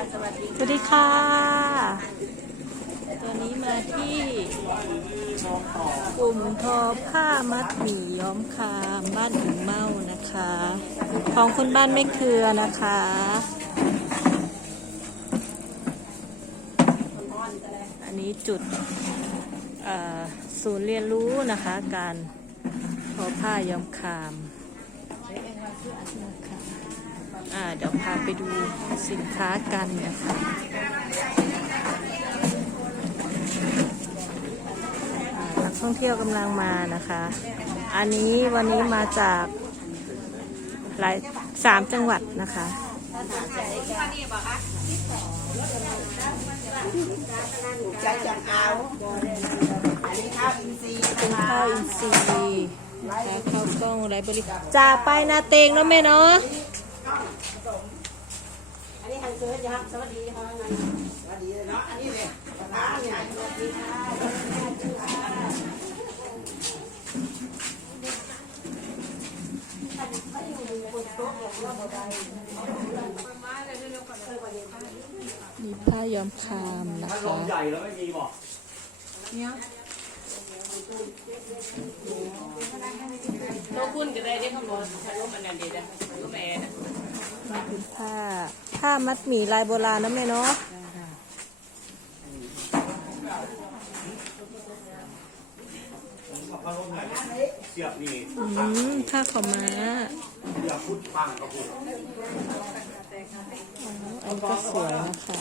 ดีค่ะ ตัวนี้มาที่กลุ่มทอผ้ามัดหมี่ย้อมคามบ้านถึงเมานะคะ ของคุณบ้านไม่เครือนะคะอันนี้จุดเอ่อศูนย์เรียนรู้นะคะ การทอผ้าย้อมคามนะคะอ่า เดี๋ยวพาไปดูสินค้ากันนะคะอ่านักท่องเที่ยวกำลังมานะคะ อันนี้วันนี้มาจากหลายสามจังหวัดนะคะใจจังเอาอันนี้ข้าวอินทรีย์เป็นข้าวอินทรีย์ข้าวกล้องไรบริจาไปนาเตงเนาะแม่เนาะ เกิดยังสวัสดีค่ะสวัสดีเลยเนาะ อันนี้เนี่ยร้านเนี่ยสวัสดีค่ะมีผ้ายอมคามนะถ้าลคะ มใหญ่แล้วไม่มีบอกตัวคุณก็ได้ได้คำนวณใช้ร่มอันนั้นดีนะร่มแอร์นะ นี่เป็นผ้า ผ้ามัดหมี่ลายโบราณนะแม่เนาะอืมผ้าขาวม้าเสียพุทธพังกระพุทธอันนี้ก็สวยนะคะ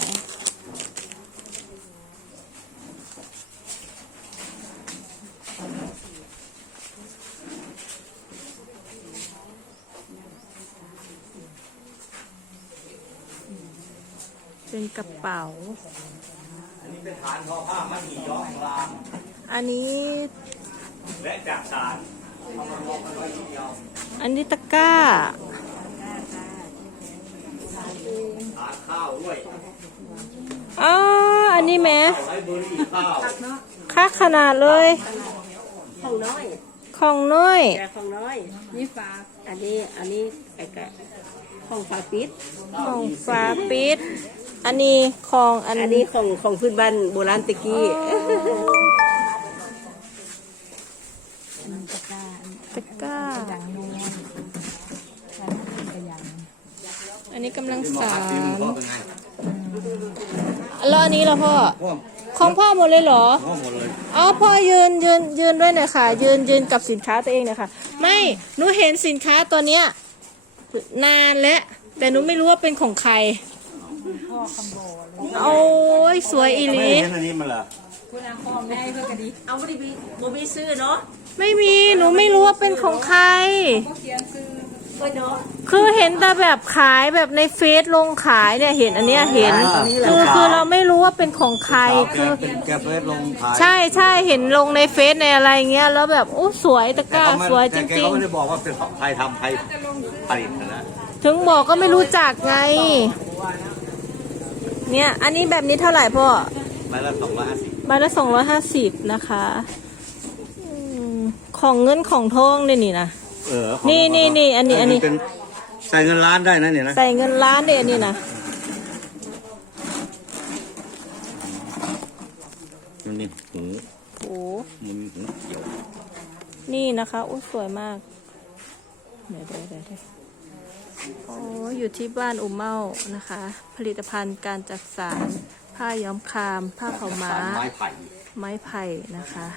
เป็นกระเป๋า อันนี้เป็นฐานทอผ้ามัดหมี่ย้อมกลางอันนี้และจากสารเอามารวมกันไว้ทีเดียวอันนี้ตะกร้า ฐานข้าวด้วยอ๋อ อันนี้แหม่ข้าวไรเบอรี่ข้าวค่าขนาดเลย ของน้อยของน้อย แต่ของน้อย นี่ฟ้า อันนี้ อันนี้ไอ้กะ ของฟ้าปิด ของฟ้าปิด อันนี้ของอันอันนี้ของของพื้นบ้านโบราณตะกี้ตะกร้า อันนี้กำลังสารแล้วอันนี้ล่ะพ่อพ่วงของพ่อหมดเลยเหรอ พ่วงหมดเลย อ๋อพ่อยืนยืนยืนด้วยหน่อยค่ะ ยืนยืนกับสินค้าตัวเองหน่อยค่ะ ไม่หนูเห็นสินค้าตัวเนี้ย นานแล้วแต่หนูไม่รู้ว่าเป็นของใครโอ้ยสวยอีหไม่ลี เห็นอันนี้มันเหรอเอาไม่ได้มีบ่มีซื้อเนาะไม่มีหนูไม่รู้ว่าเป็นของใครก็เนาะคือเห็นแต่แบบขายแบบในเฟซลงขายเนี่ยเห็นอันเนี้ยเห็นคือคือเราไม่รู้ว่าเป็นของใครคือเป็นแกเฟสลงขายใช่ใช่เห็นลงในเฟซในอะไรเงี้ยแล้วแบบโอ้สวยตะกร้าสวยจแต่แกริง ก็ไม่ได้บอกว่าเป็นของใครทำใครผลิตนะๆ ถึงบอกก็ไม่รู้จักไง เนี่ย อันนี้แบบนี้เท่าไหร่พ่อไม้ละสองร้อยห้าสิบใบละสองร้อยห้าสิบนะคะอืมของเงินของทองเนี่ยนี่นะ เออนี่นี่นี่อันนี้อันนี้ เป็นใส่เงินล้านได้นะเนี่ยนะ ใส่เงินล้านเดยวนี่นะมันมีหูโอ้มันมีหูเขียวนี่นะคะโอ้สวยมากเดี๋ยวเดี๋ยวเดี๋ยวเดี๋ยวโอ้อยู่ที่บ้านอุมเมานะคะ ผลิตภัณฑ์การจักสารผ้าย้อมคาม ผ้าขาวม้าสารไม้ไผ่ไม้ไผ่นะคะ